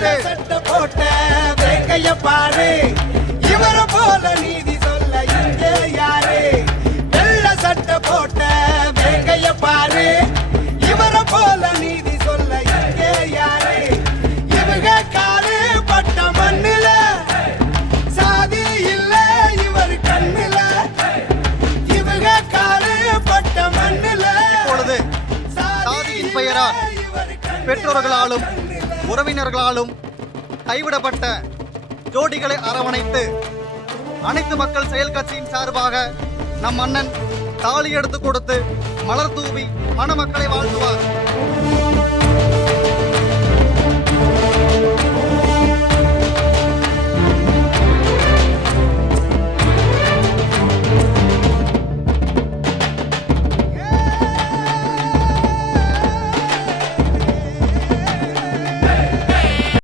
சட்டை போட்ட வேங்கைய பாரு, இவர போல நீதி சொல்ல இங்கே யாரு? வெள்ள சட்டை போட்ட வேங்கைய பாரு, இவர போல நீதி சொல்ல இங்கே யாரு? இவங்க காலு பட்ட மண்ணுல சாதி இல்ல இவர் கண்ணுல, இவங்க காலு பட்ட மண்ணுல. இப்பொழுது சாதியின் பெயரால் பெற்றோர்களாலும் உறவினர்களாலும் கைவிடப்பட்ட ஜோடிகளை அரவணைத்து அனைத்து மக்கள் செயல் கட்சியின் சார்பாக நம் அண்ணன் தாலி எடுத்து கொடுத்து மலர் தூவி மணமக்களை வாழ்த்துவார்.